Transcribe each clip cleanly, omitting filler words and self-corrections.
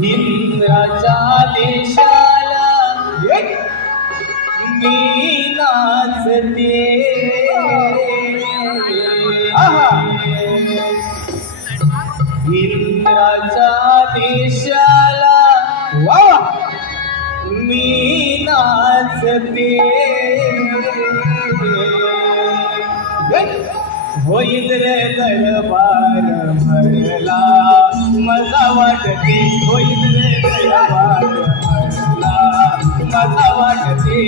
इंद्राच्या देशाला मी नाचते इंद्राच्या देशाला मी नाचते होईल रे दरबार भरला मजा वाटते होईल रे दरबार भरला मजा वाटते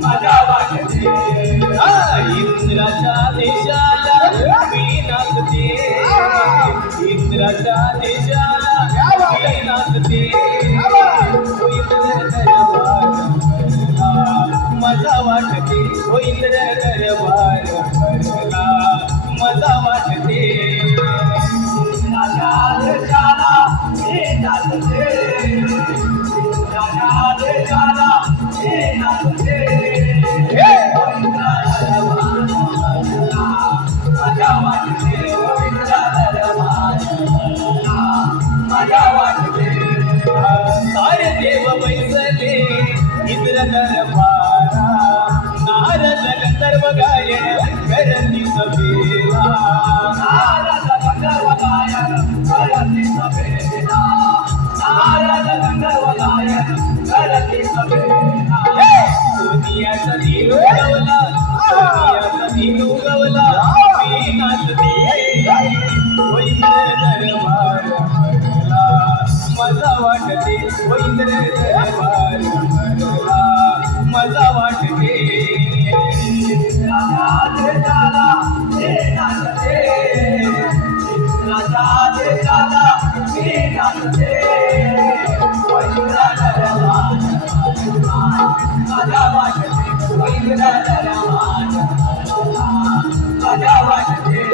मजा वाटते इंद्राच्या देशाला मी नाचते इंद्राच्या देशाला मी नाचते मजा वाटते होईल रे दरबार भरला मजा वाटते इंद्राच्या देशाला मी नाचते इंद्राच्या देशाला मी नाचते सारे देव बैसले इंद्र दरबारा नारद गंधर्व गायन करती सभेला नारद गंधर्व गायन करती सभेला नारद गंधर्व गायन करती सभेला दुनियाचा दिन उगवला दुनियाचा दिन उगवला मी नाचते होईल दरबार भरला मजा वाटते होईल दरबार भरला मजा वाटते राजा नाचते राजा नाचते होईल दरबार मजा वाटते होईल दरबार मजा वाटते